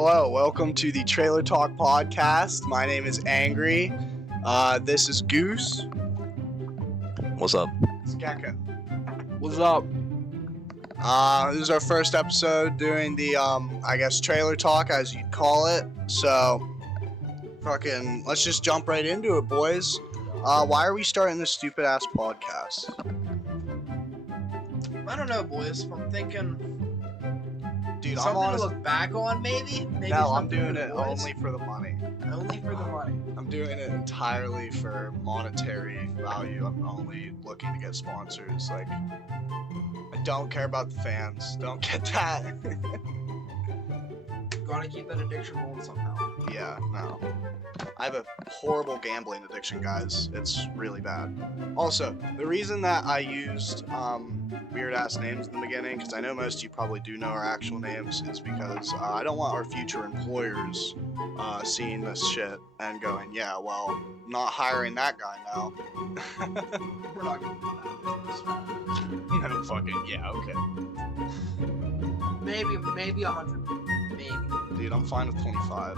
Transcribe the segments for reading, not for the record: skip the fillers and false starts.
Hello, welcome to the Trailer Talk podcast. My name is Angry. This is Goose. What's up? It's Gecko. What's up? This is our first episode doing the, Trailer Talk, as you'd call it. So, let's just jump right into it, boys. Why are we starting this stupid-ass podcast? I don't know, boys. I'm thinking Dude, I'm something honest. to look back on, maybe? No, I'm something doing for it the boys. only for the money. Only for the money. I'm doing it entirely for monetary value. I'm only looking to get sponsors. Like, I don't care about the fans. Don't get that. Gotta keep that addiction rolling somehow. Yeah, no. I have a horrible gambling addiction, guys. It's really bad. Also, the reason that I used weird-ass names in the beginning, because I know most of you probably do know our actual names, is because I don't want our future employers seeing this shit and going, yeah, well, not hiring that guy now. We're not gonna do that. No fucking, yeah, okay. Maybe 100. Maybe. Dude, I'm fine with 25.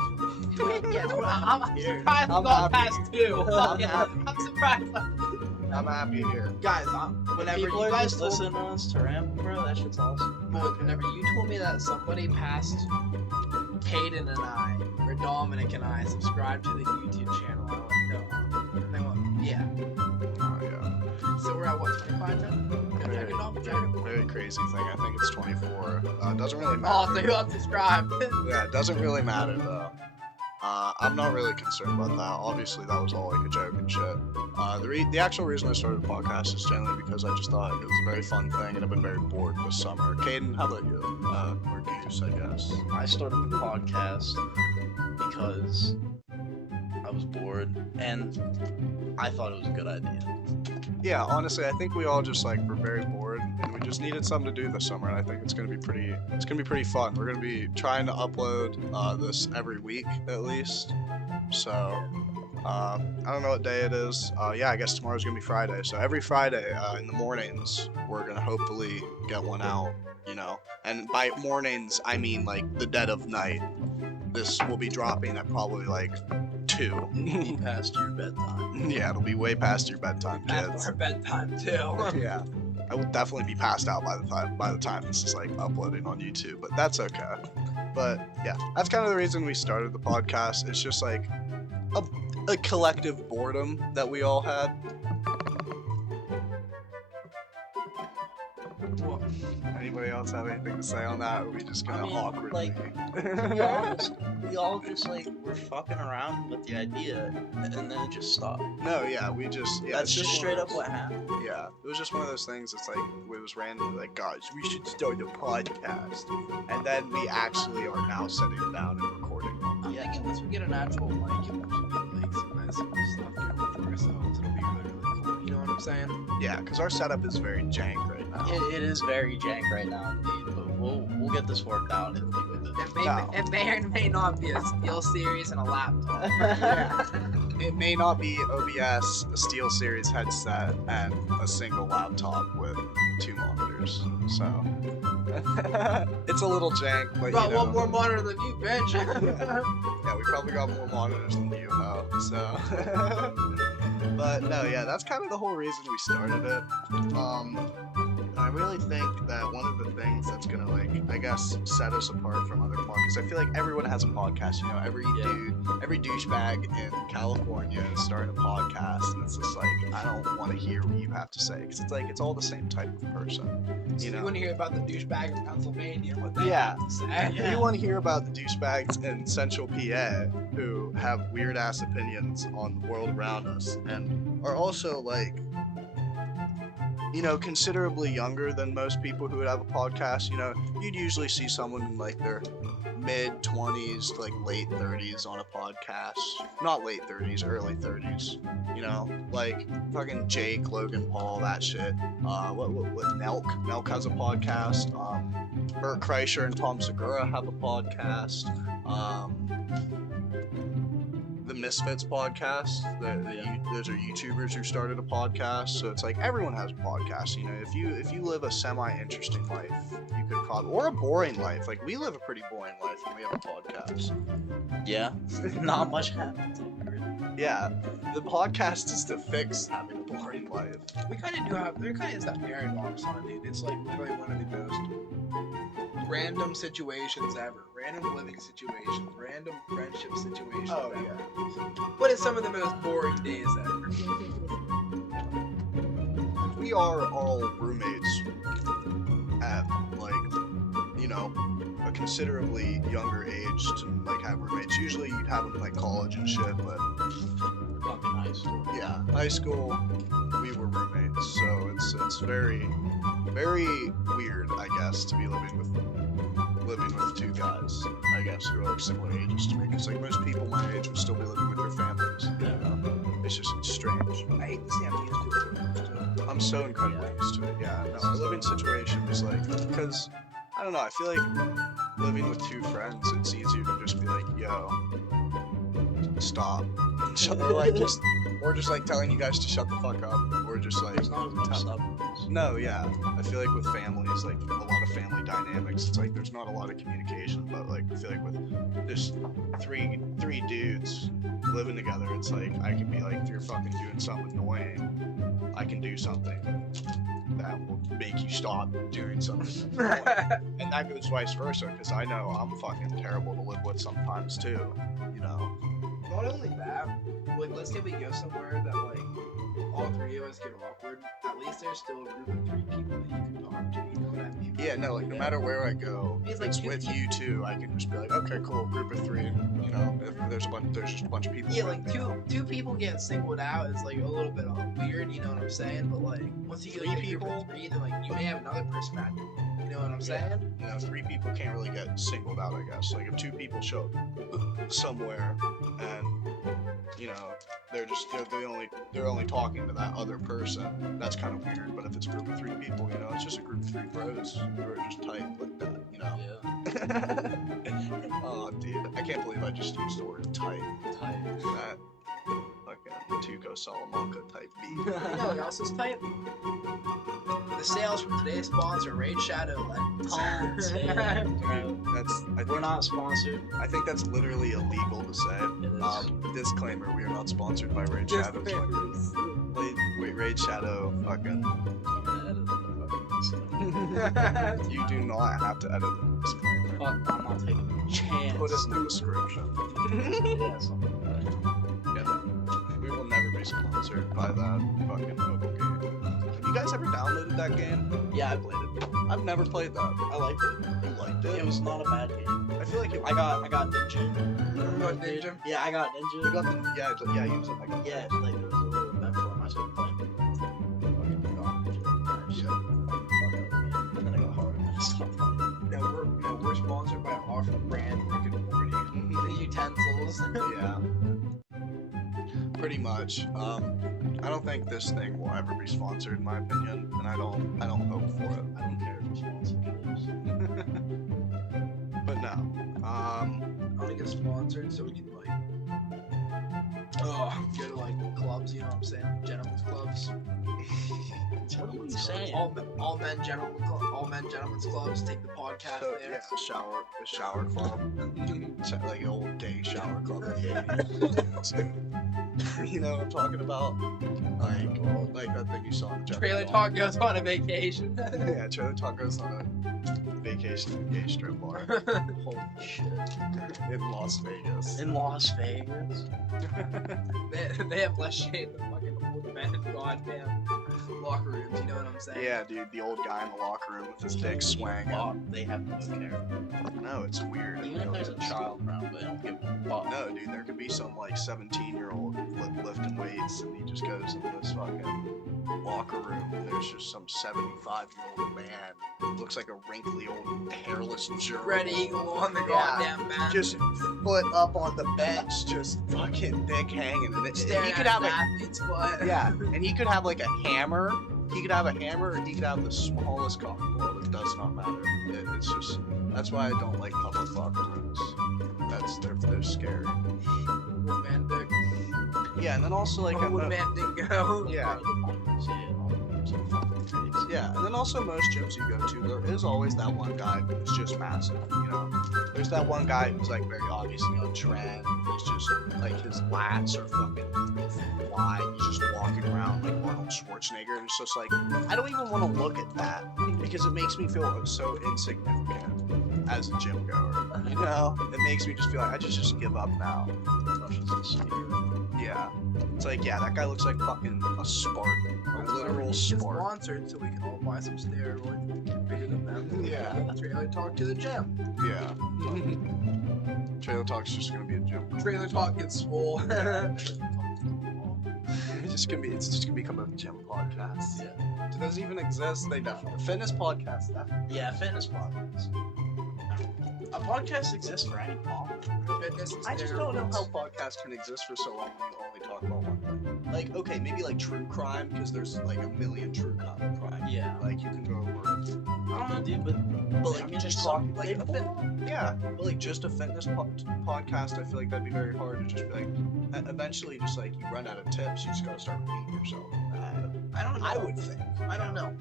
Yeah, I'm surprised I'm not happy. past 2. I'm I'm surprised. I'm happy here. Guys, whenever People you are guys just told listening to us to ramble, bro. That shit's awesome. Whenever you told me that somebody passed Caden and I, or Dominic and I, subscribed to the YouTube channel, I went, no. And they went, yeah. Oh, yeah. So we're at what, 25 now? Very, very crazy thing. I think it's 24. Doesn't really Oh, matter. so you unsubscribed. Yeah, it doesn't really matter though. I'm not really concerned about that. Obviously, that was all like a joke and shit. The actual reason I started the podcast is generally because I just thought it was a very fun thing, and I've been very bored this summer. Caden, how about you? Or Goose, I guess. I started the podcast because I was bored and I thought it was a good idea. Yeah, honestly, I think we all just like were very bored, and we just needed something to do this summer. And I think it's gonna be pretty fun. We're gonna be trying to upload this every week at least. So I don't know what day it is. Yeah, I guess tomorrow's gonna be Friday. So every Friday in the mornings, we're gonna hopefully get one out. You know, and by mornings I mean like the dead of night. This will be dropping at probably like 2. Be past your bedtime. Yeah, it'll be way past your bedtime, kids. After our bedtime, too. Yeah, I would definitely be passed out by the time this is like uploading on YouTube, but that's okay. But yeah, that's kind of the reason we started the podcast. It's just like a collective boredom that we all had. Well, Anybody else have anything to say on that? Or are we just gonna I mean, awkwardly? To be honest, we all just like were fucking around with the idea and then it just stopped. No, yeah, we just yeah. That's it's just one straight of up those- what happened. Yeah, it was just one of those things. It's like it was randomly like, guys, we should start a podcast, and then we actually are now sitting down and recording. I'm thinking once we get an actual mic and we can like some nice stuff going for ourselves, it'll be really cool. You know what I'm saying? Yeah, because our setup is very jank right now. It is very jank right now indeed, but we'll get this worked out. It'll be with it. It may or may not be a Steel Series and a laptop. Yeah. It may not be OBS, a SteelSeries headset, and a single laptop with 2 monitors. So it's a little jank, but Got you know. one more monitor than you, bitch. Yeah, we probably got more monitors than you, though. So, but no, yeah, that's kind of the whole reason we started it. I really think that one of the things that's gonna like, I guess, set us apart from other podcasts. I feel like everyone has a podcast. You know, every douchebag in California is starting a podcast, and it's just like I don't want to hear what you have to say because it's like it's all the same type of person. You know. want to hear about the douchebag in Pennsylvania and what they Yeah. have to say. If you want to hear about the douchebags in Central PA who have weird ass opinions on the world around us and are also like, you know, considerably younger than most people who would have a podcast, you know, you'd usually see someone in like their mid 20s to like late 30s on a podcast. Not late 30s, early 30s. You know, like fucking Jake, Logan Paul, that shit. What Nelk? Nelk has a podcast. Bert Kreischer and Tom Segura have a podcast. The Misfits podcast. Those are YouTubers who started a podcast. So it's like everyone has a podcast. You know, if you live a semi-interesting life, you could probably, or a boring life. Like we live a pretty boring life when we have a podcast. Yeah. Not much happens. Yeah, the podcast is to fix having a boring life. We kind of do have. There kind of is that paradox on it, dude. It's like literally one of the most random situations ever. Random living situations. Random friendship situations Oh, ever. yeah. But it's some of the most boring days ever. We are all roommates at like, you know, a considerably younger age to like have roommates. Usually you'd have them in like college and shit, but Fucking high school. yeah, high school we were roommates, so it's very weird, I guess, to be living with two guys, I guess, who are like similar ages to me. Because like most people my age would still be living with their families. You know? It's just strange. I hate this damn used to it. I'm so incredibly used to it. Yeah, no, our living situation is like, because I don't know. I feel like living with two friends, it's easier to just be like, yo, stop, or just like telling you guys to shut the fuck up, or just like, There's not as much substance. no, yeah. I feel like with families, like a lot of family dynamics, it's like there's not a lot of communication, but like I feel like with just three dudes living together, it's like I can be like, if you're fucking doing something annoying, I can do something that will make you stop doing something annoying. And that goes vice versa, because I know I'm fucking terrible to live with sometimes too, you know. Not only that, like let's say we go somewhere that like all three of us get awkward. At least there's still a group of three people that you can talk to. You know what I mean? Yeah, no, like no matter where I go, It's if like it's two with people- you two, I can just be like, okay, cool, group of three, and you know, if there's just a bunch of people. Yeah, like two people getting singled out is like a little bit weird. You know what I'm saying? But like once you get like, a group of three, then like you may have another person back. You know what I'm saying? You know, three people can't really get singled out, I guess. Like if two people show up somewhere and you know they're only talking to that other person, that's kind of weird. But if it's a group of three people, you know, it's just a group of three bros who are just tight like that, you know. Yeah. Oh, dude, I can't believe I just used the word tight. Tight. That fucking Tuco Salamanca type beat. You know what else is tight? The sales from today's sponsor, Raid Shadow Legends. Dude, We're not sponsored. I think that's literally illegal to say. It is. Disclaimer: we are not sponsored by Raid Shadow. Wait, Raid Shadow, fucking. You do not have to edit the disclaimer. Fuck, I'm not taking a chance. Put it in the description. Yeah, something like that. Yeah, no, we will never be sponsored by that fucking mobile game. Have you guys ever downloaded that game? Yeah, I played it. I've never played that. I liked it. You liked it? It was not a bad game. I feel like it. I got Ninja. You got Ninja? Yeah, I got Ninja. You got the, yeah, you was like Yeah, like there was a little event for him. I started playing. Fucking got Ninja. I just and then I got hard and I stopped playing. No, we're sponsored by Awful Brand Rick and Morty. The utensils. Yeah. Pretty much. I don't think this thing will ever be sponsored, in my opinion, and I don't hope for it. I don't care if it's sponsored. But no. I want to get sponsored so we can like, go to like clubs. You know what I'm saying? Gentlemen's clubs. What are you saying? All men gentlemen's clubs. Take the podcast So, there. yeah, the shower club, like an old gay shower club. You know what I'm talking about? Like that thing you saw in the Trailer Talk goes on a vacation. Yeah, Trailer Talk goes on a vacation to a gay strip bar Holy shit. in Las Vegas. In Las Vegas? they have less shade than fucking old men in goddamn locker rooms. You know what I'm saying? Yeah, dude, the old guy in the locker room with his dick swanging. Fuck, they have no care. No, it's weird. Even if there's a child around, they don't give a fuck. No, dude, there could be some like 17-year-old lifting weights, and he just goes into this fucking locker room, and there's just some 75-year-old man who looks like a wrinkly old hairless gerbil. Red Eagle on the Yeah. goddamn bench. Just foot up on the bench, just fucking dick hanging. And staring he could at have his a athlete's foot. yeah, and he could have like a hammer. He could have a hammer, or he could have the smallest cock in the world. It does not matter. It's just that's why I don't like public locker rooms. They're scary. old man dick. Yeah, and then also like Old man dingo. yeah. Yeah, and then also most gyms you go to, there is always that one guy who's just massive, you know? There's that one guy who's like very obviously on trend, he's just like his lats are fucking wide, he's just walking around like Arnold Schwarzenegger, and it's just like, I don't even want to look at that, because it makes me feel so insignificant as a gym goer, you know? It makes me just feel like I just give up now. Yeah. It's like, yeah, that guy looks like fucking a Spartan, a literal Get Spartan. sponsored so we can all buy some steroids and get bigger than them. Yeah. Trailer Talk to the gym. Yeah. Trailer Talk's just gonna be a gym. Trailer Talk gets swole. It's just gonna become a gym podcast. Yeah. Do those even exist? They definitely. Fitness podcast, definitely. Yeah, fitness podcasts. A podcast exists for any topic. Fitness and I just don't know steroids. how podcasts can exist for so long when you only talk about one thing. Like, okay, maybe like true crime, because there's like a million true crime. Yeah. Like, you can go over. I don't know, dude, but like, I mean, just just talking, talk like, like a fit, yeah, but like just a fitness podcast, I feel like that'd be very hard to just be like, eventually just like you run out of tips, you just gotta start repeating yourself. I don't know. I would think. I don't know.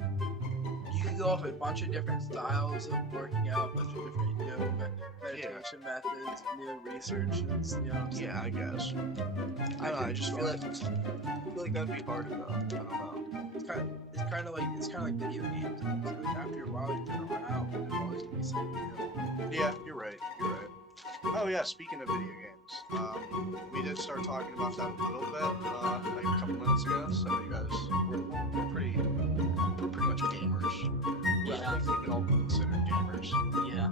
You can go off a bunch of different styles of working out, a bunch of different, meditation methods, new researches, you know what I'm saying? Yeah, I guess. I don't know, I just feel like that'd be harder though. I don't know. It's kind of like video games. So like after a while, you're gonna run out. There's always gonna be something to do. Yeah, you're right. Oh yeah, speaking of video games, we did start talking about that a little bit, like a couple minutes ago. So you guys, we're pretty much gamers. Yeah. I think we can all be considered gamers. Yeah.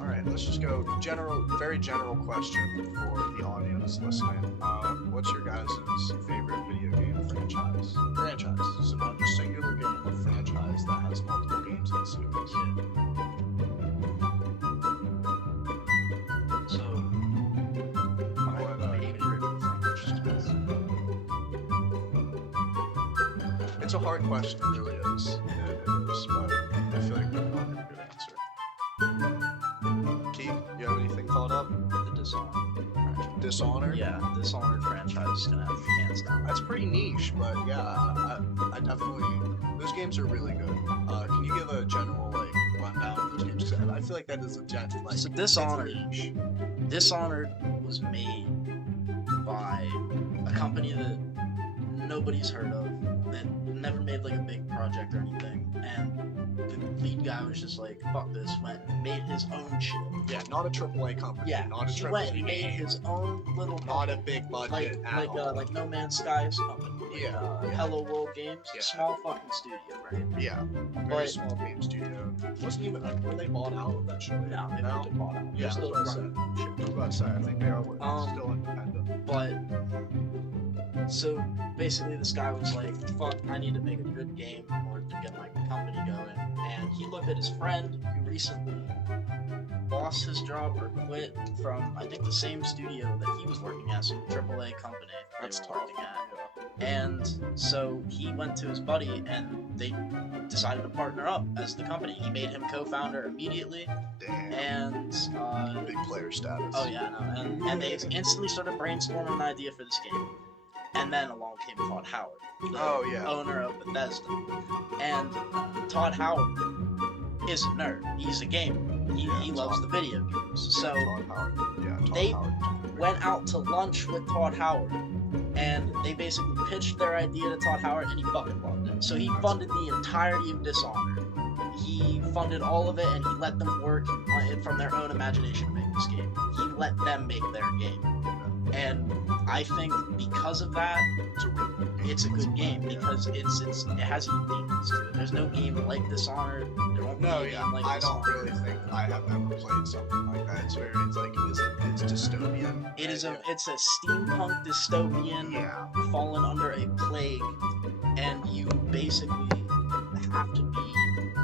All right, let's just go very general question for the audience listening. What's your guys' favorite video game franchise? Franchise, so not just singular game, but franchise that has multiple games in the series. So, What, my favorite franchise. It's a hard question, it really is. It is, but I feel like we can all have a good answer. Keith, you have anything thought up? The Dishonored franchise. Dishonored? Yeah, Dishonored franchise is gonna have hands down. That's pretty niche, but yeah, I definitely. Those games are really good. Can you give a general like rundown of those games? 'Cause I feel like that is a like. So it's Dishonored. niche. Dishonored was made by a company that nobody's heard of, that never made like a big project or anything, and the lead guy was just like, fuck this, went and made his own shit. Yeah, not a AAA company. Yeah, not a he AAA. went and made his own little Not a big budget at all. like No Man's Sky's company. Like, Yeah, yeah. Hello World Games, Yeah. small fucking studio, right? Yeah, very But- small game studio. Wasn't even were they bought out eventually? No, they No? went to bought out. Yeah, They're still I was running shit. I was about to say, I think they are still independent. But so basically, this guy was like, "Fuck, I need to make a good game in order to get my company going." And he looked at his friend who recently lost his job or quit from, I think, the same studio that he was working at, some AAA company they That's were tough. working at. And so he went to his buddy, and they decided to partner up as the company. He made him co-founder immediately, Damn. and Big player status. oh yeah, no, and they instantly started brainstorming an idea for this game. And then along came Todd Howard, the Oh, yeah. owner of Bethesda. And Todd Howard is a nerd. He's a gamer. He Yeah, loves Todd- the video games. So Todd Howard. Yeah, Todd they Howard. went out to lunch with Todd Howard, and they basically pitched their idea to Todd Howard, and he fucking loved it. So he funded the entirety of Dishonored. He funded all of it, and he let them work on it from their own imagination to make this game. He let them make their game. And I think because of that, It's a really good game. it's a good game because it has a uniqueness to it. There's no game like Dishonored. There won't be No, a yeah, game like I don't Dishonored. really think I have ever played something like that. It's it's dystopian. It is and it's a steampunk dystopian yeah, fallen under a plague, and you basically have to be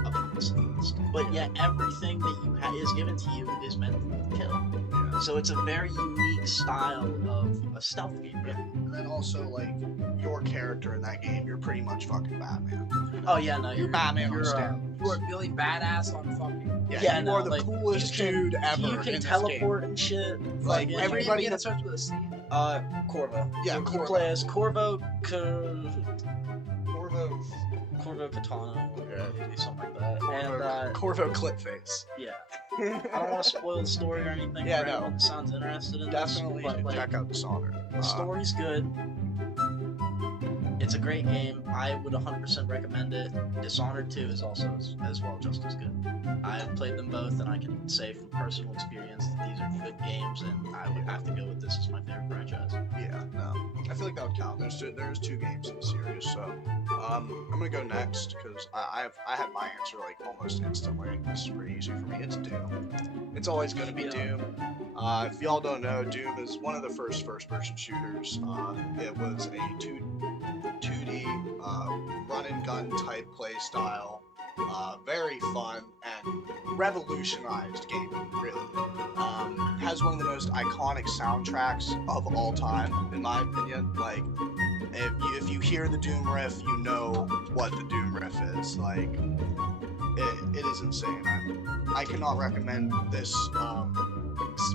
a pacifist. But yet everything that is given to you is meant to kill. yeah. So it's a very unique style of a stealth game. Yeah. And then also, like, your character in that game, you're pretty much fucking Batman. Oh yeah, no, You're Batman on you're, steroids. You are Billy Badass on fucking. Yeah, yeah, you no, are the like, coolest you can- dude ever you in can this teleport and shit. Like, Fucking- everybody Get that- in touch with a C. Corvo. Yeah, You Corvo. play as Corvo, Corvo. Corvo Katana, Yeah. maybe something like that. And Corvo Clipface. yeah, I don't want to spoil the story or anything. Yeah, for no. anyone that sounds interested in Definitely this, but like, check out Dishonored. the story's good. It's a great game. I would 100% recommend it. Dishonored 2 is also as well just as good. I've played them both, and I can say from personal experience that these are good games, and I would have to go with this as my favorite franchise. Yeah, no. I feel like that would count. There's two games in the series, so I'm gonna go next because I had my answer like almost instantly. This is pretty easy for me. It's Doom. It's always gonna be Yeah. Doom. If y'all don't know, Doom is one of the first-person shooters. It was a 2D run and gun type play style. Very fun and revolutionized gaming, really. Has one of the most iconic soundtracks of all time, in my opinion. Like, if you hear the Doom riff, you know what the Doom riff is. Like, it is insane. I cannot recommend this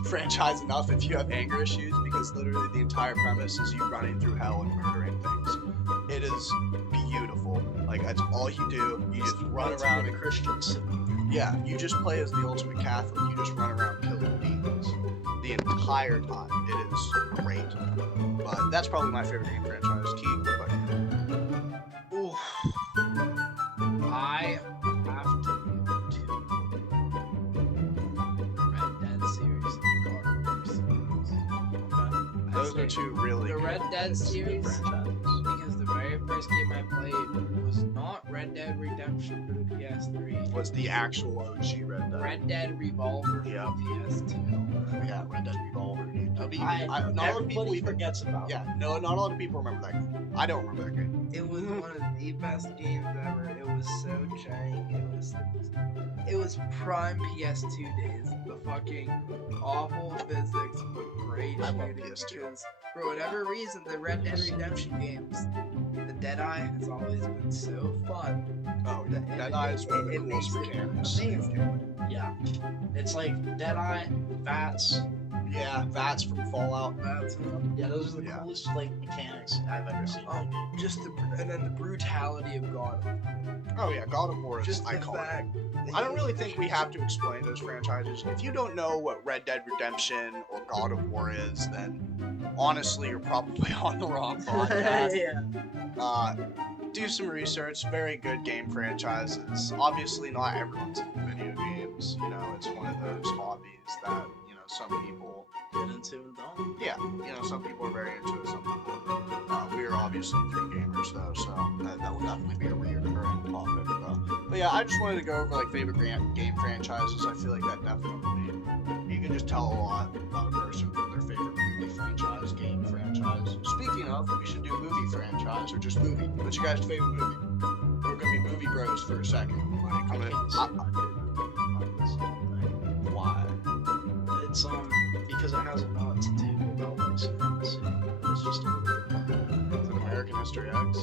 franchise enough if you have anger issues, because literally the entire premise is you running through hell and murdering things. It is beautiful. Like, that's all you do. You just run around. the Christians. Yeah, you just play as the ultimate Catholic. You just run around killing demons the entire time. It is great. But that's probably my favorite game franchise. Keith, what about you? Ooh. I have to give it to Red Dead series and God of War series. Those are two really The good Red Dead series, franchises. because the very first game I played was not Red Dead Redemption for the PS3. was the actual OG Red Dead. Red Dead Revolver for Yep. the PS2. Yeah, Red Dead Revolver, dude. Not a lot of Everybody people even. forgets about. Yeah, no, not a lot of people remember that game. I don't remember that game. It was one of the best games ever. It was so jank. It was prime PS2 days. The fucking awful physics, but great I love shooting. PS2. Because for whatever reason, the Red Dead Redemption games, the Deadeye has always been so fun. Oh, that yeah. Deadeye is one of the it coolest makes it mechanics. amazing. Yeah, it's like Deadeye, VATS. Yeah, that's from Fallout. That's Yeah, those are the Yeah. coolest like mechanics I've ever seen. in a game. just and then the brutality of God. Oh yeah, God of War is Just the iconic. fact. that I don't he- really think we have to explain those franchises. If you don't know what Red Dead Redemption or God of War is, then honestly, you're probably on the wrong podcast. Yeah. Do some research. Very good game franchises. Obviously, not everyone's into video games. You know, it's one of those hobbies that, you know, some people, Get into and don't. yeah, you know, some people are very into it, some people are. We are obviously three gamers, though, so that will definitely be a reoccurring topic, though. But yeah, I just wanted to go over, like, favorite game franchises. I feel like that definitely, you can just tell a lot about a person from their favorite movie franchise, game franchise. Speaking of, we should do movie franchise, or just movie. What's your guys' favorite movie? We're gonna be movie bros for a second. Like, I I'm can't gonna, why? It's because it has a lot to do about white supremacy. It's just Is it American History X?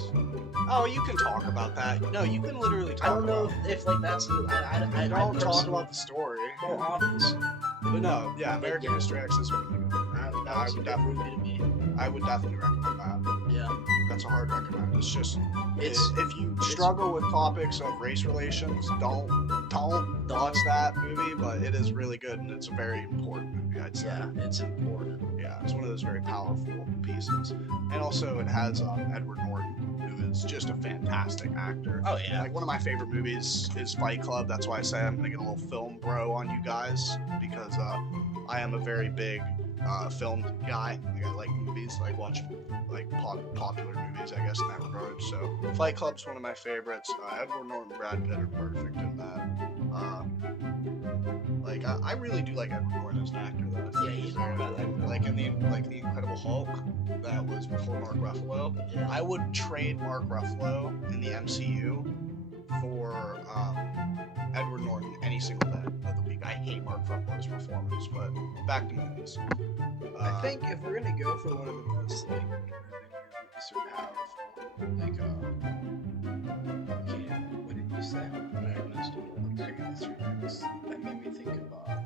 Oh, you can talk about that. No, you can literally talk I don't know about if like that's I don't talk personally- about the story. Well, obviously, But no, yeah, American Yeah. History X is really good. that I was a would good movie to me. I would definitely recommend that. Yeah, That's a hard recommend. It's just it's if you struggle with topics of race relations, don't watch that movie. But it is really good, and it's a very important movie. I'd say. yeah, it's important. Yeah, it's one of those very powerful pieces. And also, it has Edward Norton, who is just a fantastic actor. Oh yeah, Like, one of my favorite movies is Fight Club. That's why I say I'm gonna get a little film bro on you guys, because I am a very big film guy. Like, I like movies, like watch like popular movies, I guess, in that regard. So Fight Club's one of my favorites. Edward Norton, Brad Pitt are perfect in that. Like, I really do like Edward Norton as an actor, though. Yeah, he's very good. Like in the Incredible Hulk, that was before Mark Ruffalo. yeah. I would trade Mark Ruffalo in the MCU for Edward Norton any single day of the week. I hate Mark Ruffalo's performance. But back to movies. I think if we're gonna go for one of the most like movies or powerful, like okay, what did you say? American History X. American History X. That made me think of Green Mile.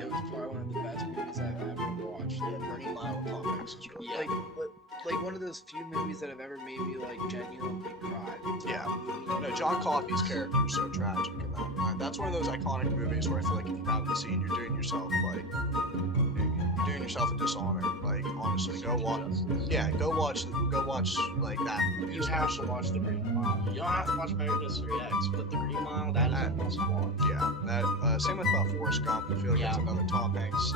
It was probably one of the best movies I've ever watched. Yeah, Green Mile comics is really Yeah. Like one of those few movies that have ever made me like genuinely cry. Yeah. No, John Coffey's character is so tragic in that. That's one of those iconic movies where I feel like if you haven't seen, you're doing yourself a dishonor. Like honestly, go watch. Yeah, go watch like that. You have to watch the Green Mile. You don't have to watch American History X, but the Green Mile, that is a must watch. Yeah, that same with Forrest Gump. I feel like it's another Tom Hanks.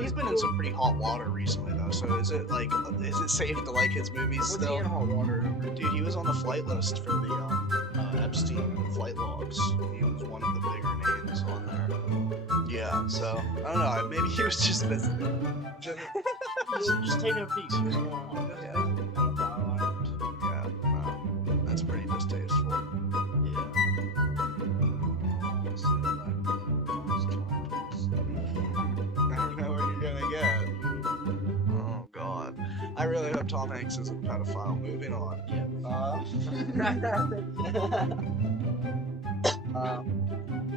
He's been in some pretty hot water recently though. So is it safe to like his movies What's still? he in hot water over? Dude, he was on the flight list for the Epstein flight logs. He was one of the bigger names on there. Yeah, so I don't know. Maybe he was just visiting. Just taking a piece. What's going on? Yeah, that's pretty distasteful. I don't know what you're gonna get. Oh God, I really hope Tom Hanks isn't a pedophile. Moving on.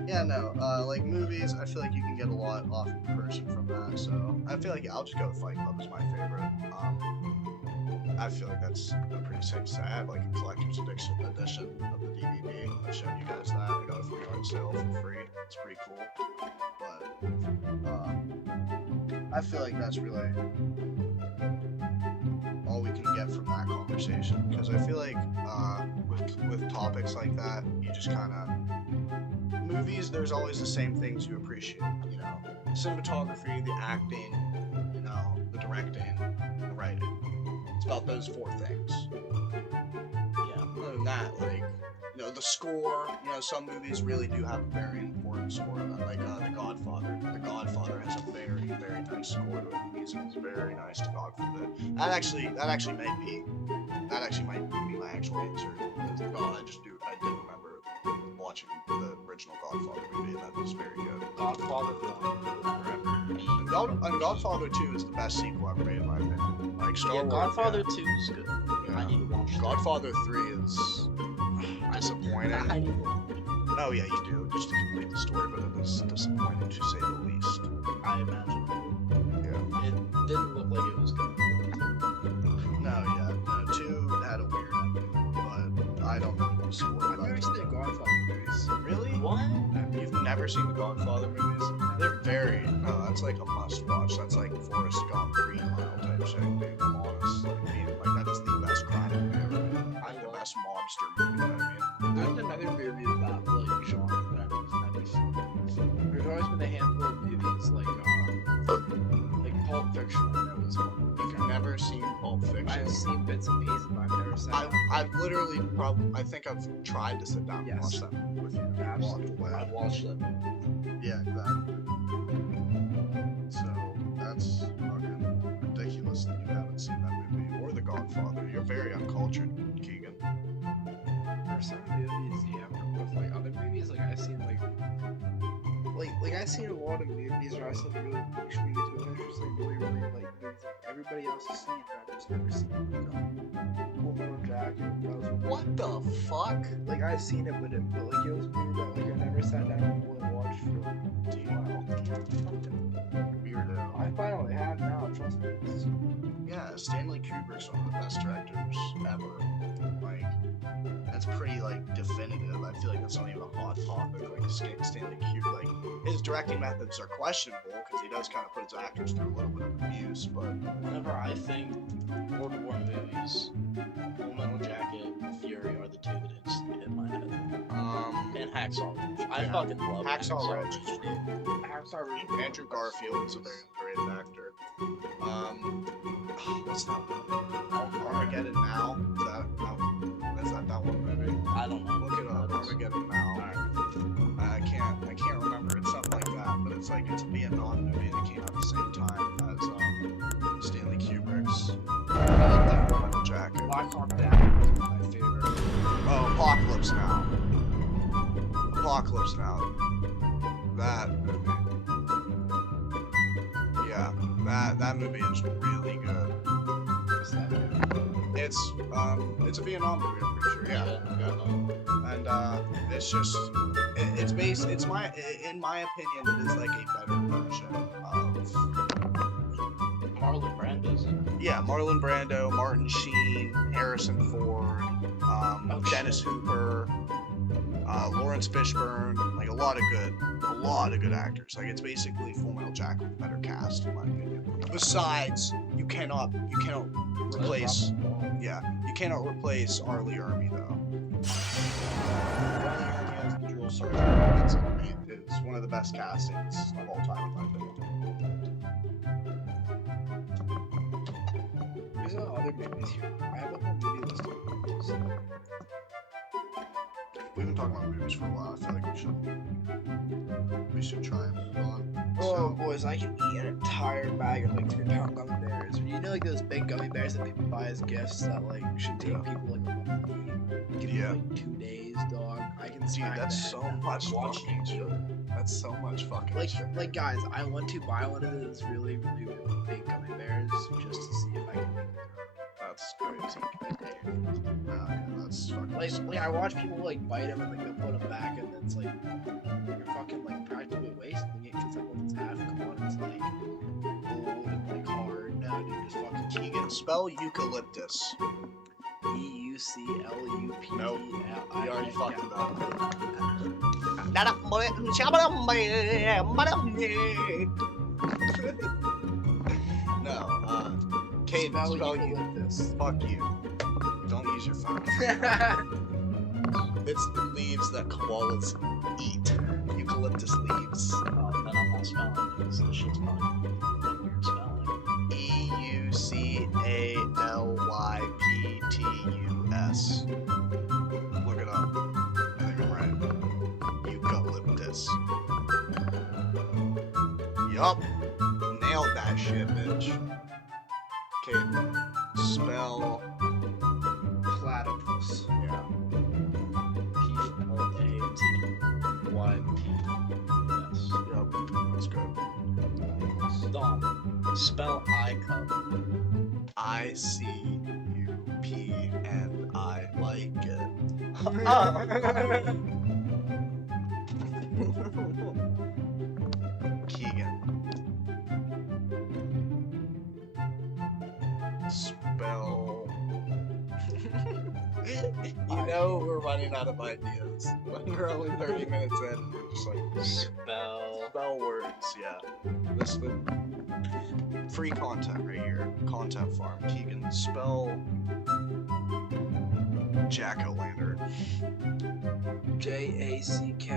Yeah, no, like movies, I feel like you can get a lot off of a person from that, so I feel like I'll just go with Fight Club as my favorite. I feel like that's a pretty safe to say. I have like a collector's edition of the DVD. I've shown you guys that. I got it from yard sale for free. It's pretty cool. But I feel like that's really all we can get from that conversation, because I feel like with topics like that, you just kind of movies. There's always the same things you appreciate. You know, cinematography, the acting, you know, the directing, the writing. It's about those four things. Yeah. Other than that, like, you know, the score. You know, some movies really do have a very important score. Like The Godfather. The Godfather has a very, very nice score to it. The music is very nice to Godfather. That actually might be my actual answer. Because I did remember watching the original Godfather movie, and that was very good. Godfather 1. And Godfather 2 is the best sequel ever made in my opinion. Like Star Wars. Godfather 2 is good. Yeah. I need to watch that. Godfather 3 is disappointing. I need to watch it. Oh yeah, you do, just to complete the story, but it is disappointing to say the least. I imagine. Yeah. It didn't look like it was good. No, 2 had a weird ending, but I don't know the score. I've never seen the Godfather movies. Really? What? You've never seen the Godfather movies? They're that's like a must watch. That's like Forrest Gump, Green Mile type shit, being honest. Like that is the best crime movie ever made. Like the best mobster movie, you know what I mean? There's another movie about like genre that I've never seen. There's always been a handful of movies like Pulp Fiction. That was one. You've never seen Pulp Fiction? I've seen bits and pieces, but I've never seen. I've literally I think I've tried to sit down and watch that movie with you. Absolutely. Walked away. I've watched it. Yeah, exactly. So that's fucking ridiculous that you haven't seen that movie or The Godfather. You're very uncultured, Keegan. For some movies, yeah, but with like other movies, like I've seen like I've seen a lot of movies where I seen really niche movies, but there's just like really like movies that everybody else has seen, but I've just never seen. Like Full Metal Jacket. That was one. What the fuck? Like I've seen it, but it was a movie that like I never sat down and fully watched for a while. Weirdo. I finally have now. Trust me. Yeah, Stanley Kubrick's one of the best directors ever. Like, that's pretty like definitive. I feel like that's not even a hot topic. Like Stanley Kubrick, like his directing methods are questionable because he does kind of put his actors through a little bit of abuse. But Whenever I think World War movies, Full Metal Jacket, Fury are the two that instantly hit my head. And Hacksaw Ridge. I Yeah. fucking love Hacksaw Ridge. Hacksaw Ridge. Andrew Garfield is a very underrated actor. What's that one? Armageddon Now? Is that one movie? I don't know. Look it up. Armageddon Now. I can't remember. It's something like that, but it's a Vietnam movie that came out at the same time as Stanley Kubrick's Full Metal Jacket. Black Hawk Down is my favorite. Oh, Apocalypse Now. Apocalypse Now. that movie. Yeah, that movie is really good. What's that? It's a Vietnam movie, I'm pretty sure. Yeah. And it's just it's based. It's in my opinion, it is like a better version of Marlon Brando's in it. yeah, Marlon Brando, Martin Sheen, Harrison Ford, Dennis Hooper, Lawrence Fishburne, like a lot of good actors. Like it's basically Full Metal Jacket with a better cast, in my opinion. Besides, you cannot replace you cannot replace Arlie Ermey though. Arlie Ermey as the drill sergeant is one of the best castings of all time, in my opinion. There's no other movies here. I have a whole movie list of movies. We've been talking about movies for a while. I feel like we should try and move on. Oh, boys, I can eat an entire bag of like 3-pound gummy bears. You know, like those big gummy bears that people buy as gifts that like should take people like a month to eat. Give them like 2 days, dog. I can Dude, smack that's that. so much fucking sugar. That's so much fucking sugar. Like guys, I want to buy one of those really, really, really big gummy bears just to see if I can make it. That's crazy. That's fucking Like I watch people like bite them and like they'll put them back and then it's like you're fucking like practically wasting it because like once it's half gone it's like old and like hard. No, dude, just fucking Keegan, spell eucalyptus. EUCLUP. Nope. We already fucked it up. No, Kate, spell eucalyptus. Fuck you. Don't use your phone. It's the leaves that koalas eat. Eucalyptus leaves. Then I'm not spelling it because this shit's probably weird spelling. EUCALYPTUS. Look it up. I think I'm right. Eucalyptus. Yup. Nailed that shit, bitch. Okay, spell. Platypus. Yeah. PLATYPS. Yup. That's good. Dom, spell iCup. ICUP and I like it. Keegan. Spell. You know we're running out of ideas. We're only 30 minutes in. We're just like spell words. Yeah. This is free content right here. Content farm. Keegan, spell jack-o'-lantern. JACK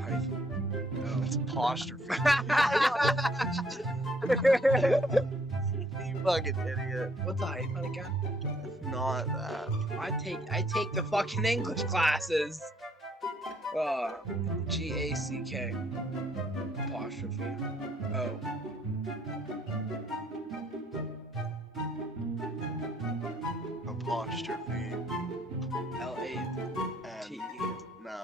hyphen. No, it's apostrophe. You fucking idiot. What's the hyphen again? Not that. I take the fucking English classes. GACK apostrophe. Oh. Apostrophe. LATE. And no.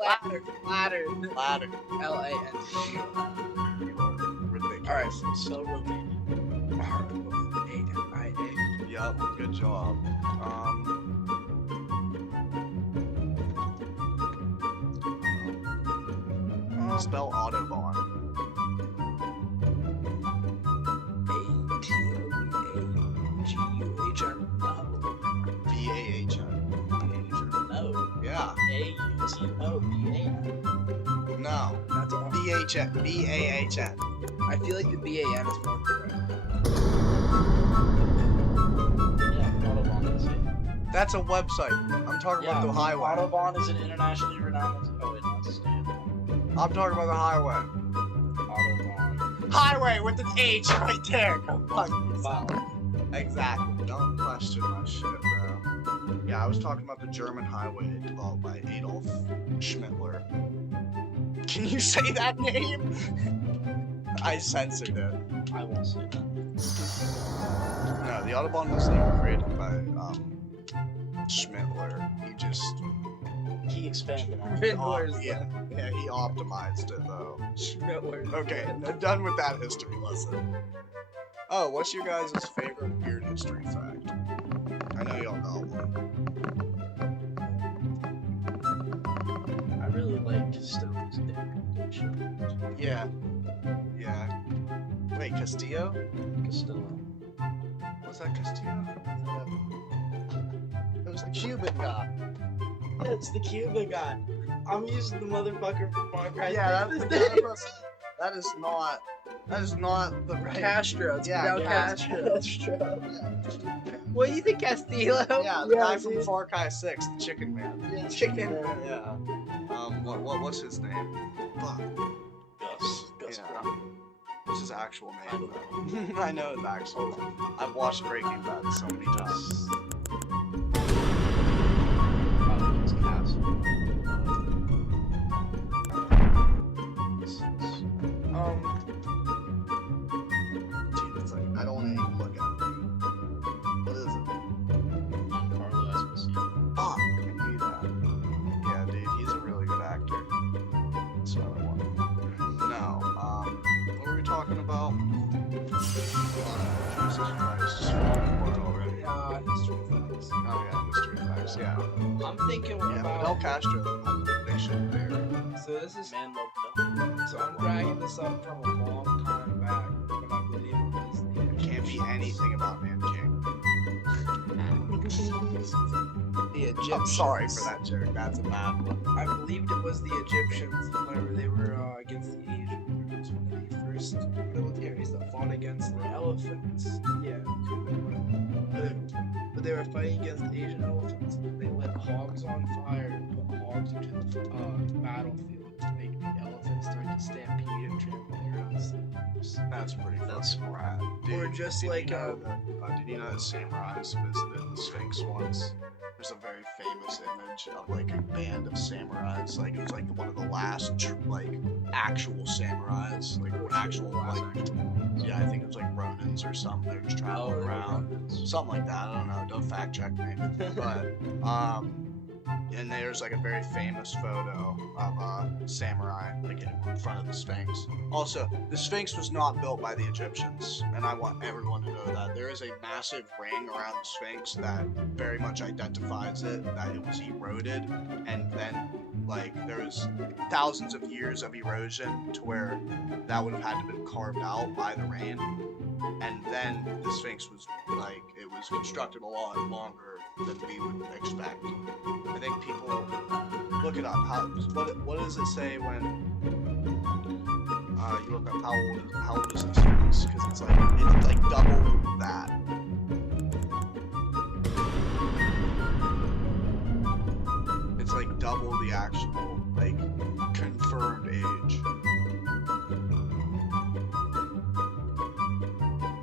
Ladder. Ladder. LAN. You are ridiculous. Alright. So Romanian. ROANIA. Yup, good job. Spell Autobahn. ATOBAGUHN. VAHN. No. Yeah. AUTOBAN. No. That's all. VHN. VAHN. I feel like the BAN is more correct. Yeah, Autobahn is it. That's a website. I'm talking about the highway. Autobahn is an internationally renowned. Oh wait, no, it's a stand. I'm talking about the highway. Autobahn. Highway with an H right there. Go fuck yourself. Wow. Exactly. Don't question my shit, bro. Yeah, I was talking about the German highway developed by Adolf Schmittler. Can you say that name? I censored it. I won't say that. No, the Autobahn wasn't even created by Schmittler. He just He expanded on it. Schmidt-Warszawa. Yeah, he optimized it though. Schmidt-Warszawa. Okay, done with that history lesson. Oh, what's your guys' favorite weird history fact? I know y'all got one. I really like Castillo's dictation. Yeah. Wait, Castillo? Castillo. Was that Castillo? It was the Cuban guy. Yeah, it's the Cuban guy. I'm using the motherfucker from Far Cry. Yeah, Six. that is not the right. Castro. It's Yeah, Fidel yeah. Castro. What do you think, Castillo? Yeah, the guy from dude. Far Cry 6, the Chicken Man. Yeah, chicken. Yeah. What's his name? Fuck. Gus Yeah. Fring. What's his actual name? Though? I know his actual name. I've watched Breaking Bad so many times. Probably his castle. Dude, it's like I don't want to even look at it. What is it? Giancarlo Esposito. Fuck, I knew that. Yeah, dude, he's a really good actor. That's what I want. No, what were we talking about? Jesus Christ, just what already? History facts. Oh yeah, history facts. Yeah, I'm thinking yeah. Fidel about. Castro had a conviction there. So this is. Man loved milk. So I'm dragging this up from a long time back, but I believe it was the. It can't be anything about Man King. The Egyptians. I'm sorry for that joke. That's a bad one. I believed it was the Egyptians whenever they were against the Asians. It was one of the first militaries that fought against the elephants. Yeah. But they were fighting against Asian elephants. They lit hogs on fire and put hogs into the battlefield to make the elephants start to stampede and trample their ancestors. That's pretty fucking rad. Or just did like, you know did you know that samurais visited the Sphinx once? There's a very famous image of like a band of samurais. Like it was like one of the last like actual samurais, like actual like yeah, I think it was like Ronins or something. They were just traveling around, something like that. I don't know. Don't fact check me. But and there's like a very famous photo of a samurai like in front of the Sphinx. Also, the Sphinx was not built by the Egyptians, and I want everyone to know that. There is a massive ring around the Sphinx that very much identifies it, that it was eroded, and then like there was thousands of years of erosion to where that would have had to been carved out by the rain, and then the Sphinx was like it was constructed a lot longer than we would expect. I think people look it up. What does it say when you look up how old is the Sphinx? Because it's like double that. It's like double the actual like confirmed age.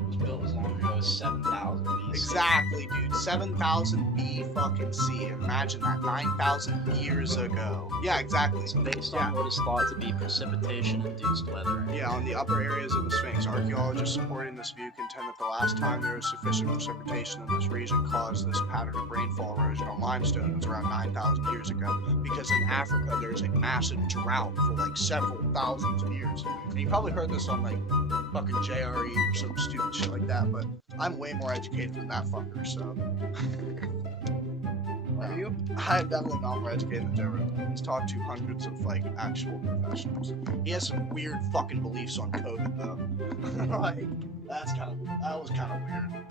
It was built as long ago as 7,000 BC. Exactly, dude. 7,000 B fucking C. Imagine that. 9,000 years ago. Yeah, exactly. It's based Yeah. on what is thought to be precipitation-induced weathering. Yeah, on the upper areas of the Sphinx, archaeologists supporting this view contend that the last time there was sufficient precipitation in this region caused this pattern of rainfall erosion on limestone was around 9,000 years ago. Because in Africa, there's a massive drought for like several thousands of years. And you probably heard this on like fucking JRE or some stupid shit like that, but I'm way more educated than that fucker, so. Are you? I'm definitely not more educated than Joe Rogan. He's talked to hundreds of like actual professionals. He has some weird fucking beliefs on COVID though. Like that was kind of weird.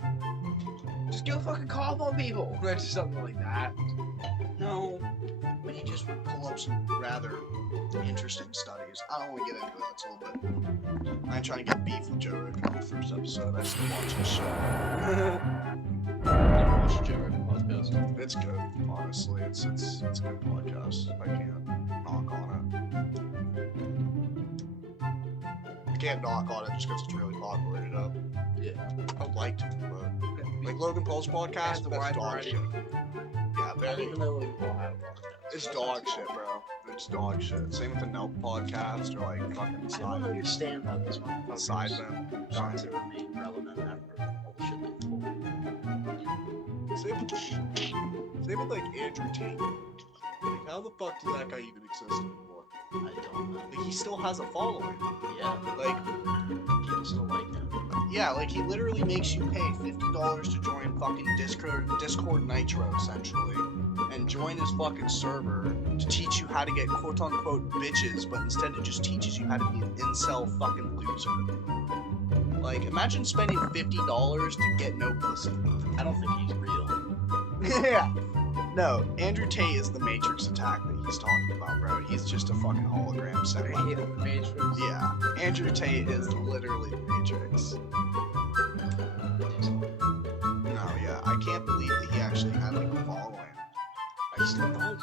Just go fucking cough on people. Or something like that. No, but he just would pull up some rather interesting studies. I don't want to get into it. That's a little bit. I ain't trying to get beef with Joe Rogan on the first episode. I still watch his show. Never watched Joe Rogan podcast. It's good, honestly. It's a good podcast. I can't knock on it. I can't knock on it just because it's really populated up. Yeah. I'd like to, but like Logan Paul's podcast, the that's wide dog variety. shit. Yeah, I don't very. even know Logan Paul had a podcast. It's dog shit, bro. It's dog shit. Same with the Nelk podcast or like fucking I don't side understand how these motherfuckers Sidemen. want to remain relevant after all the shit they pulled. Same with like Andrew Tate. Like, how the fuck does that guy even exist anymore? I don't know. Like, he still has a following. Yeah, Like, people still like him. yeah, like he literally makes you pay $50 to join fucking Discord Nitro, essentially, and join his fucking server to teach you how to get quote unquote bitches, but instead it just teaches you how to be an incel fucking loser. Like, imagine spending $50 to get no pussy. I don't think he's real. Yeah. No, Andrew Tate is the Matrix attack that he's talking about, bro. He's just a fucking hologram set. I hate the Matrix. Yeah, Andrew Tate is literally the Matrix. No, yeah, I can't believe that he actually had like a following. He still does.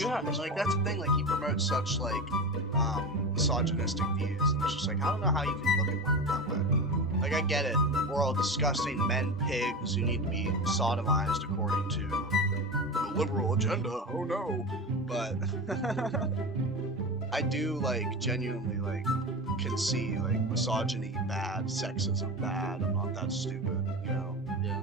Yeah, and, like that's the thing. Like he promotes such like misogynistic views, and it's just like I don't know how you can look at women that way. Like I get it, we're all disgusting men pigs who need to be sodomized according to the liberal agenda. Oh no, but I do like genuinely like can see like misogyny bad, sexism bad. I'm not that stupid, you know. Yeah.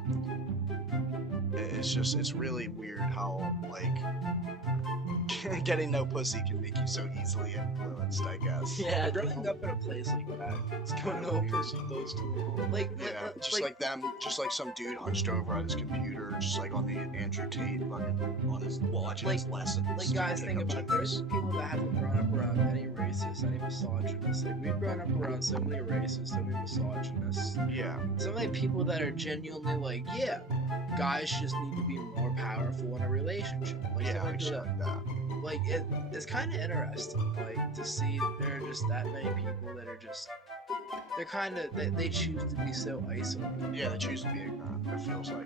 It's really weird how like getting no pussy can make you so easily influenced, I guess. Yeah, Growing up in a place like that, it's don't kind know of if weird. pussy those two. Like, Yeah, just like them, just like some dude hunched over at his computer, just like on the Andrew Tate, fucking on his watching his lessons. Like guys, picking think up about it. There's people that haven't grown up around any racist, any misogynist. Like we've grown up around so many racists, so many misogynists, Yeah, so many people that are genuinely like, yeah, guys just need to be more powerful in a relationship. Like, yeah, someone like who shit that- like that. like it's kind of interesting, like to see there are just that many people that are just they're kind of they choose to be so isolated. Yeah, they choose to be ignorant. It feels like.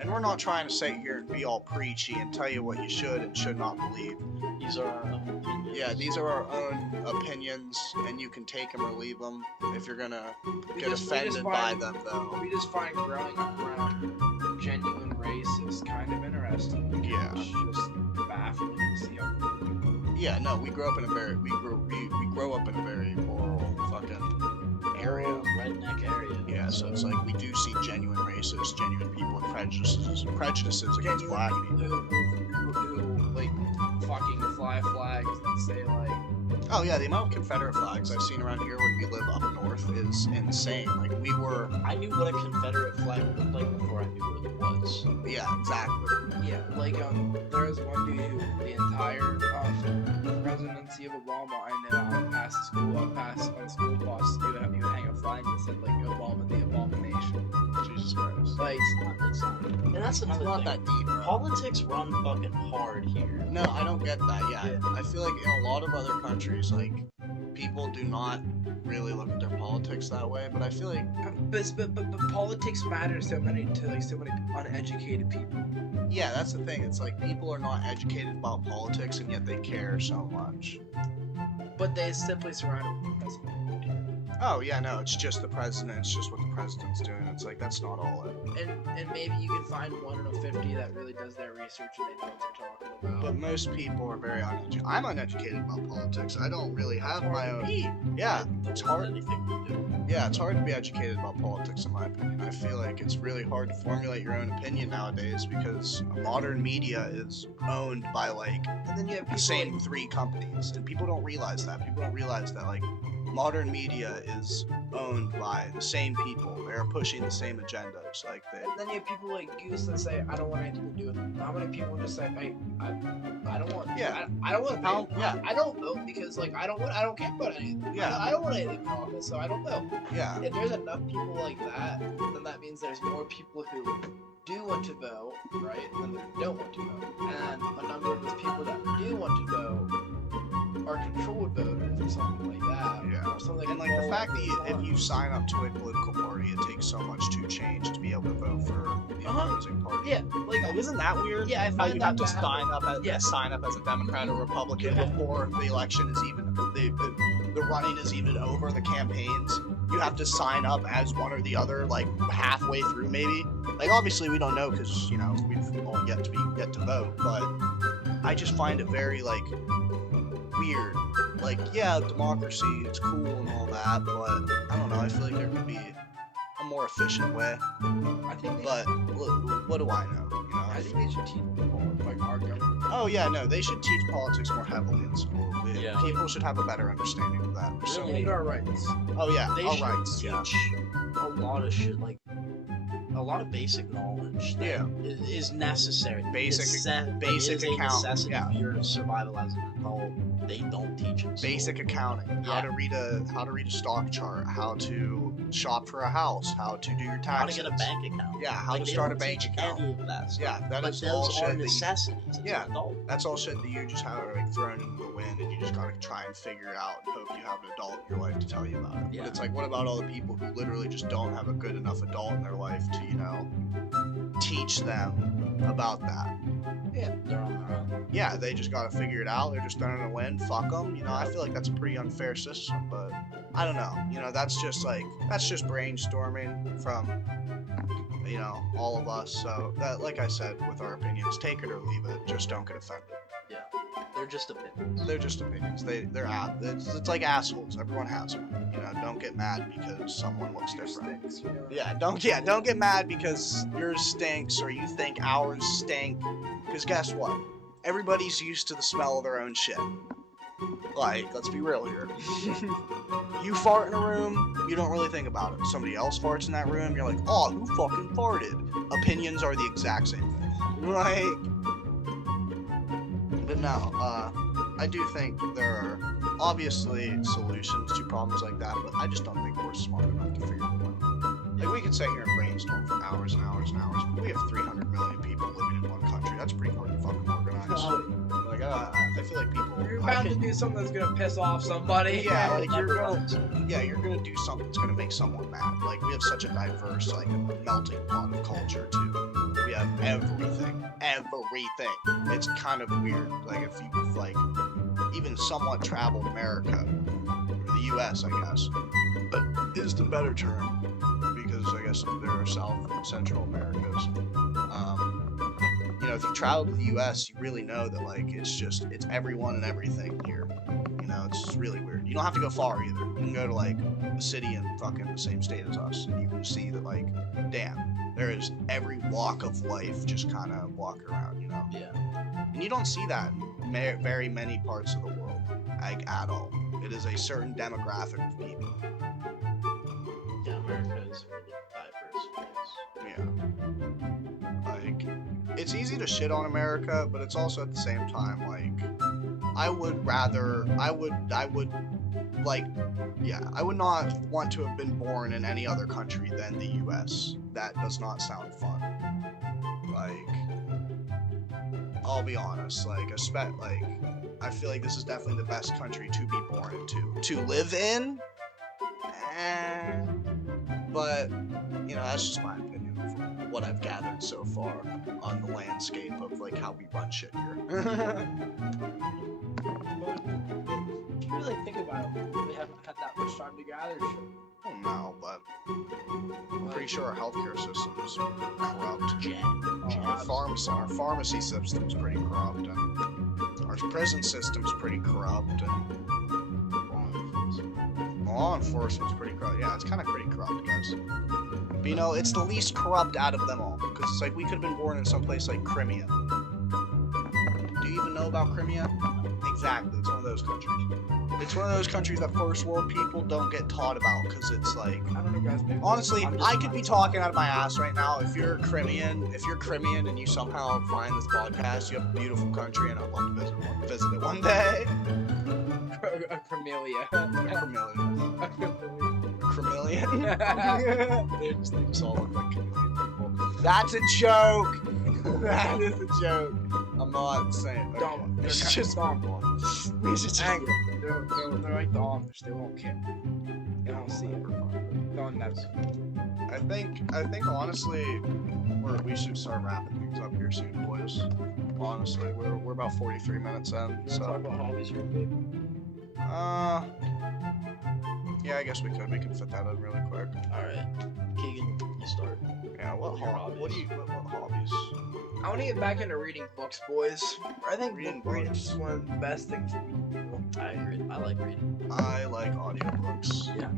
And we're not trying to sit here and be all preachy and tell you what you should and should not believe. These are our own opinions. Yeah, these are our own opinions, and you can take them or leave them if you're gonna get offended by them, though. We just find growing up around genuine racists kind of interesting. Yeah. It's just baffling to see how people do it. Yeah, no, we grow up in a very we grow up in a very rural fucking area. Redneck area. Yeah, so it's like we do see genuine racists, genuine people with prejudices against black people. Who like fucking fly flags and say like, Oh yeah, the amount of Confederate flags I've seen around here when we live up north is insane. Like we were, I knew what a Confederate flag looked like before I knew what it was. yeah, exactly. yeah, like there was one dude who the entire presidency of Obama, I know, past the school, past on the school bus, he would hang a flag that said like Obama the Abomination. Jesus Christ. Like, It's not. And that's It's another not thing. that deep, bro. Politics run fucking hard here. No, I don't get that. Yeah, Yeah. I feel like in a lot of other countries, like people do not really look at their politics that way. But I feel like, but politics matters so many uneducated people. yeah, that's the thing. It's like people are not educated about politics, and yet they care so much. But they simply surrounded with the president. Oh yeah, no, it's just the president. It's just what the president's doing. It's like that's not all it. And maybe you can find 1 in 50 that really does their research and they know what they're talking about. But most people are very uneducated. I'm uneducated about politics. I don't really have my own. Yeah, it's hard. Anything to do. Yeah, it's hard to be educated about politics, in my opinion. I feel like it's really hard to formulate your own opinion nowadays because modern media is owned by like And then you have the people same like, 3 companies, and people don't realize that. People don't realize that like modern media is owned by the same people. They're pushing the same agendas. Like they. and then you have people like Goose that say, I don't want anything to do with it. How many people just say, I don't want, Yeah. I don't want to How- vote. yeah. I don't vote because like I don't care about anything. Yeah. I don't want anything in office, so I don't vote. Yeah. If there's enough people like that, then that means there's more people who do want to vote, right, than there don't want to vote. And a number of those people that do want to vote are controlled voters or something like that. Yeah. Or something And like the follow fact that things if on. you sign up to a political party, it takes so much to change to be able to vote for the Uh-huh. opposing party. Yeah, like Isn't that weird? yeah, I How find you that have to bad. sign up as a Democrat or Republican Yeah. before the election is even the running is even over, the campaigns. You have to sign up as one or the other, like halfway through maybe. Like obviously we don't know because we've all yet to vote, but I just find it very like weird. Like yeah, democracy, it's cool and all that, but I don't know. I feel like there could be a a more efficient way. I think they But what do I know? You know. I think they should teach people like our government. Oh yeah, no, they should teach politics more heavily in school. Yeah. People should have a better understanding of that. There's so Really? many. And our rights. Oh yeah, They all should rights. Yeah. teach a lot of shit, like a lot of basic knowledge. That Yeah. is necessary. Basic- It basic is a account, necessity yeah. for your survival as an adult. They don't teach it. Basic accounting, how Yeah. to read a stock chart, how to shop for a house, how to do your How to taxes. get a bank account. Yeah, how Like, to they start a don't bank teach account. Any of that stuff. Yeah, that But is all those shit are that you, necessities as Yeah. an adult. that's all shit that you just have like thrown into the wind and you just gotta try and figure it out and hope you have an adult in your life to tell you about it. Yeah. But it's like, what about all the people who literally just don't have a good enough adult in their life to, you know, teach them about that? They're on their own. Yeah, they just gotta figure it out. They're just thrown in the wind. Fuck them. You know, I feel like that's a pretty unfair system, but I don't know. You know, that's just brainstorming from, you know, all of us. So that, like I said, with our opinions, take it or leave it. Just don't get offended. They're just opinions. They're just opinions. It's like assholes. Everyone has one. You know, don't get mad because someone looks Yours different. stinks, you know? Don't get mad because yours stinks or you think ours stink. Because guess what? Everybody's used to the smell of their own shit. Like, let's be real here. You fart in a room, you don't really think about it. Somebody else farts in that room, you're like, oh, who fucking farted? Opinions are the exact same thing. Like, but no, I do think there are obviously solutions to problems like that, but I just don't think we're smart enough to figure them out. Like, we could sit here and brainstorm for hours and hours and hours, but we have 300 million people living in one country. That's pretty hard to fucking organize. Like, I feel like people. You're I bound to could- do something that's gonna piss off somebody. Yeah, like Never done. you're gonna do something that's gonna make someone mad. Like, we have such a diverse, like, melting pot of culture too. We have everything. It's kind of weird. Like, if you've like even somewhat traveled America or the U.S., I guess, but is the better term because I guess there are South and Central Americas. You know, if you travel to the U.S., you really know that like it's everyone and everything here. You know, it's really weird. You don't have to go far either. You can go to like a city in fucking the same state as us, and you can see that like, damn, there is every walk of life just kind of walking around. You know. Yeah. And you don't see that in very many parts of the world, like at all. It is a certain demographic of people. Yeah, America is a really diverse place. Yeah. Like, it's easy to shit on America, but it's also at the same time, like, I would not want to have been born in any other country than the US. That does not sound fun. Like, I'll be honest, like, I feel like this is definitely the best country to be born into. To live in? But, you know, that's just my opinion from what I've gathered so far on the landscape of, like, how we run shit here. If you really think about it, we really haven't had that much time to gather shit. I don't know, but I'm pretty sure our healthcare system is corrupt. Our pharmacy system's pretty corrupt, and our prison system's pretty corrupt, and law enforcement's pretty corrupt. Yeah, it's kind of pretty corrupt, guys. But you know, it's the least corrupt out of them all, because it's like we could have been born in some place like Crimea. Do you even know about Crimea? Exactly, it's one of those countries. It's one of those countries that first world people don't get taught about, because it's like, I don't know, guys. Maybe honestly, I'm just I could not be smart. talking out of my ass right now. If you're Crimean and you somehow find this podcast, you have a beautiful country, and I'd love to visit it one day. A Cremelia. Chameleon. Chameleon. They just all look like chameleon people. That's a joke. That is a joke. I'm not saying. Okay. Dumb. They're It's kind just of dumb. we should just. Angry. They're like the Amish. They won't care. They don't see it. No one knows. I think honestly, we should start wrapping things up here soon, boys. Honestly, we're about 43 minutes in, You want to so talk about hobbies real quick? yeah, I guess we could fit that in really quick. Alright. Keegan, you start. Yeah, what Your hobbies? What hobbies? I want to get back into reading books, boys. I think Reading book reading books. is one of the best things we can do. I agree. I like reading. I like audiobooks. Yeah.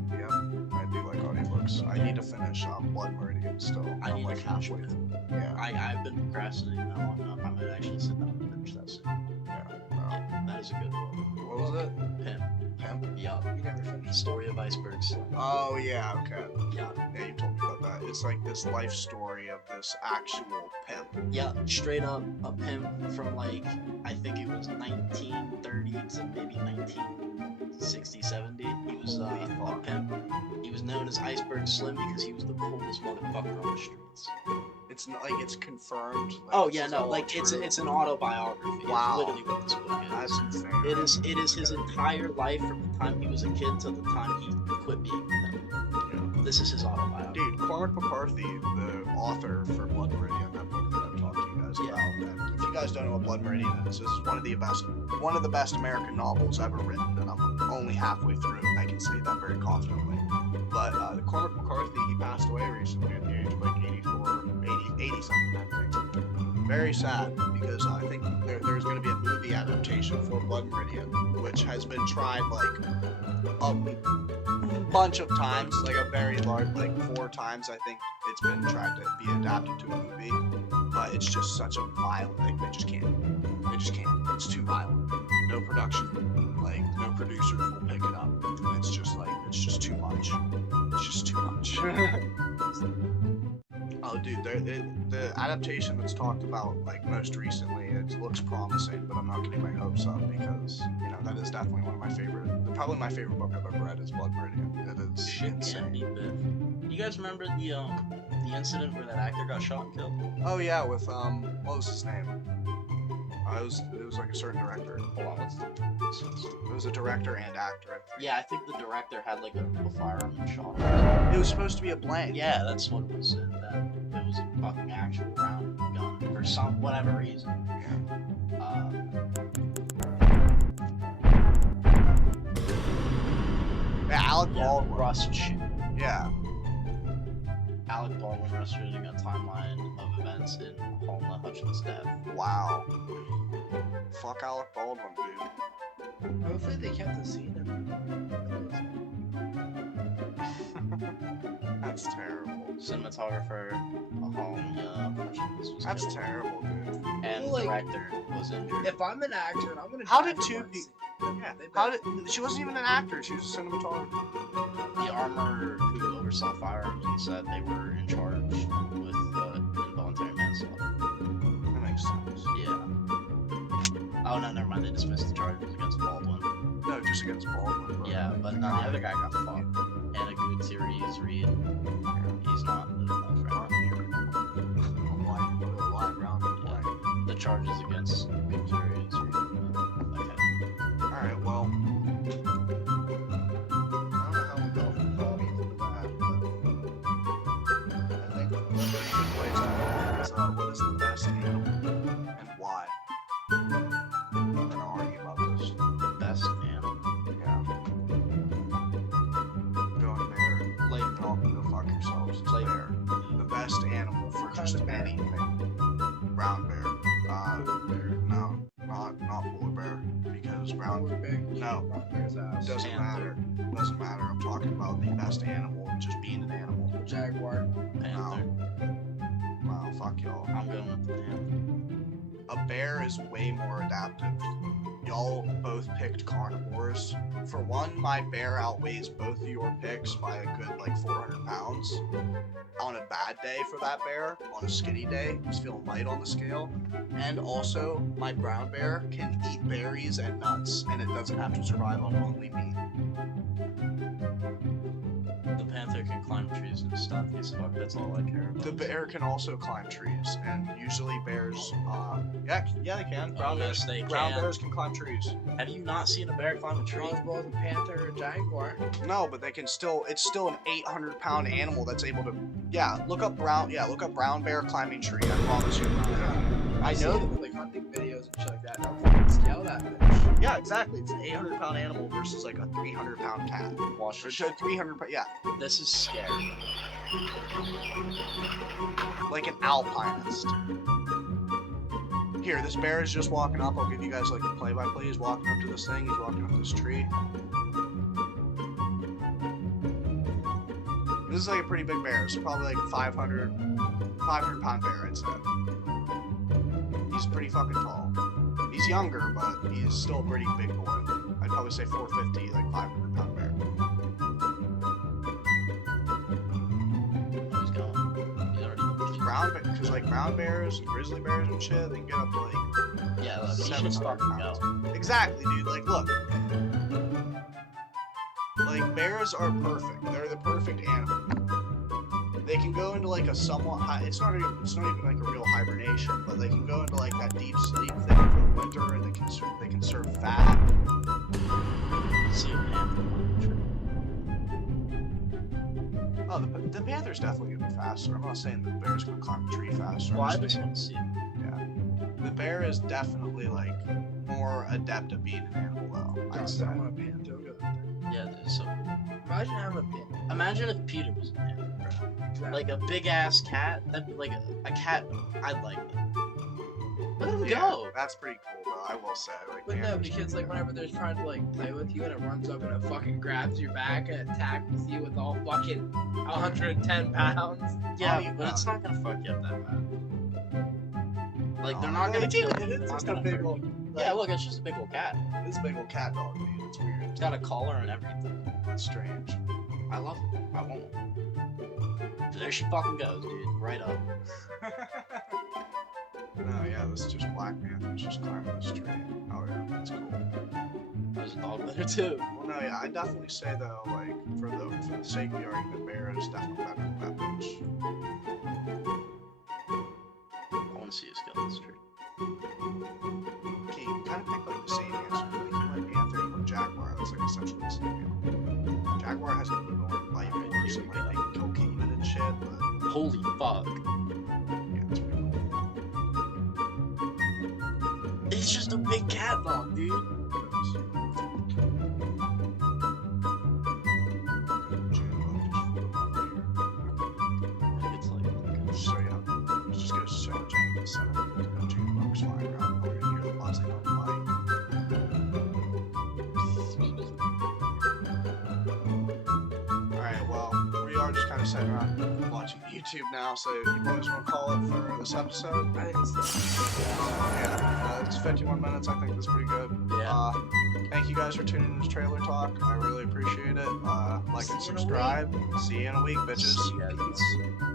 I do like audiobooks. sucks. I need to finish Blood Meridian still. I I'm need like to finish halfway it. through. Yeah. I've been procrastinating that long enough. I might actually sit down and finish that soon. Yeah. Yeah, that is a good book. What was it? Pimp. Pimp? Yup. You never finished. Story of icebergs. Oh yeah. Okay. Yeah. Yeah, you told me about that. It's like this life story of this actual pimp. Yeah, straight up a pimp from like, I think it was 1930 to maybe 1960, 70. He was a pimp. He was known as Iceberg Slim because he was the coolest motherfucker on the streets. It's not like it's confirmed. Like, Oh this yeah, is no, all like true. it's an autobiography. Wow. It's literally what this book is. That's insane. It is his entire life from the time he was a kid to the time he quit being a pimp. Yeah. This is his autobiography. Dude, Cormac McCarthy, the author for Blood Meridian, that book that I've talked to you guys Yeah. about. And if you guys don't know what Blood Meridian is, this is one of the best American novels ever written, and I'm only halfway through. I can say that very confidently. But Cormac McCarthy, he passed away recently at the age of like 84, 80 something, I think. Very sad because I think there's going to be a movie adaptation for Blood Meridian, which has been tried like a bunch of times, like a very large, like 4 times I think it's been tried to be adapted to a movie, but it's just such a violent thing. They just can't. It's too violent. No production, like no producers will pick it up. It's just too much. It's just too much. Oh, dude, the adaptation that's talked about like most recently, it looks promising, but I'm not getting my hopes up because that is definitely one of my favorite. Probably my favorite book I've ever read is Blood Meridian. It is Shit can't insane. be Biff. You guys remember the incident where that actor got shot and killed? Oh yeah, with what was his name? It was like a certain director. Hold on, It was a director and actor. I think. yeah, I think the director had like a real firearm and shot him. It was supposed to be a blank. Yeah, that's what it was. And then it was a fucking actual round gun for some whatever reason. Yeah, Alec Yeah, Baldwin. Rust shit. Yeah. Alec Baldwin restoring a timeline of events in Halna Hutchins' death. Wow. Fuck Alec Baldwin, dude. Hopefully they kept the scene in. That's terrible. Cinematographer Halna Hutchins was That's killed. terrible, dude. And Well, like, director was injured. If I'm an actor and I'm gonna. How die did for two one people? scene, Yeah. they How better- did? She wasn't even an actor. She was a cinematographer. The armorer who oversaw firearms and said they were in charge with involuntary manslaughter. That makes sense. Yeah. Oh no, never mind. They dismissed the charges against Baldwin. No, just against Baldwin. But Yeah, but no, the other guy got fucked. And a good series read. He's not living well Not forever. here. I'm like, put a live round in play. The charges against good series read. Okay. All right. Well. I don't know how we go from hobbies into that, but I think the good place to go is what is the best animal and why. I'm gonna argue about this. Best animal. Yeah. Going bear. Like, Y'all can go fuck yourselves. It's a Like- bear. The best animal for What just kind of bear? anything. Brown bear. No, not polar bear because brown Polar bear can No. kick Brown bear's ass. doesn't Panther. matter. Doesn't matter. I'm talking about the best animal, just being an animal. Jaguar. Panther. Wow, fuck y'all. I'm going with the panther. A bear is way more adaptive. Y'all both picked carnivores. For one, my bear outweighs both of your picks by a good like 400 pounds. On a bad day for that bear, on a skinny day, he's feeling light on the scale. And also, my brown bear can eat berries and nuts, and it doesn't have to survive on only meat. The panther can climb trees and stuff. He's fuck. That's all I care about. The bear can also climb trees, and usually bears, yeah, they can. Brown yes, they brown can. bears can climb trees. Have you not seen a bear climb a tree? Not as well as a panther or a jaguar. No, but they can still. It's still an 800-pound animal that's able to. Yeah, look up brown bear climbing tree. I promise you. I I've seen know. it with, like hunting videos and shit like that. They'll fucking scale that bitch. Yeah, exactly. It's an 800-pound animal versus like a 300-pound cat. Watch Or this. 300. Yeah, This is scary. like an alpinist. Here, this bear is just walking up. I'll give you guys like the play-by-play. He's walking up to this thing. He's walking up this tree. This is like a pretty big bear. It's probably like 500-pound bear, I'd say. He's pretty fucking tall. He's younger, but he's still a pretty big boy. I'd probably say 450, like 500-pound bear. He's going. He's already. Because like brown bears and grizzly bears and shit, they can get up to like Yeah, look, he should 700 fucking pounds. go. Exactly, dude. Like, look. Like, bears are perfect. They're the perfect animal. They can go into like a somewhat high. It's not even like a real hibernation, but they can go into like that deep sleep thing for the winter, and they can serve fat. See a panther on the tree. Oh, the panther's definitely gonna be faster. I'm not saying the bear's gonna climb a tree faster. I'm Well, I just just saying want to see it. the bear is definitely like more adept at being an animal, though. I'd God, say. I want a panda. Yeah, dude, so cool. Imagine having a panda. Imagine if Peter was a panther, bro. Exactly. Like a big ass cat. That'd be like a cat. I'd like that. Look at him Yeah, go. that's pretty cool, though. I will say. Like, But no, panthers because are like whenever they're trying to like play with you and it runs up and it fucking grabs your back and attacks you with all fucking 110 pounds. Yeah, Oh, yeah. but it's not gonna fuck you up that bad. Like they're Oh, not gonna kill you. It's It's just not a gonna big hurt old. you. Like, Yeah, look, it's just a big old cat. This big old cat dog, dude. It's weird. It's got a collar and everything. That's strange. I love it. I want one. There she fucking goes, dude. Right up. No, yeah, this is just Black Panther's just climbing this tree. Oh yeah, that's cool. There's a dog with her too. Well, no, yeah, I'd definitely say though, like for the sake of the argument, bear is definitely better than that bitch. I want to see us kill this tree. Okay, you kind of pick like the same answer. Like you went panther, you went jaguar. That's like essentially the same deal. Jaguar has like more life Alright, force here and we like they can cocaine and shit, but Holy fuck. yeah, it's pretty cool. It's just a big cat dog, dude. I think it's like So yeah, let's just go show Jane the setup. There's no Jane bugs flying around. We're gonna hear the buzzing on the mic. Alright, well, we are just kind of sitting around watching YouTube now, so you boys want to call it for this episode? I think it's Yeah, it's 51 minutes. I think that's pretty good. yeah. Thank you guys for tuning in to Trailer Talk. I really appreciate it. Like and See you in a week. subscribe. See you in a week, bitches. See you guys.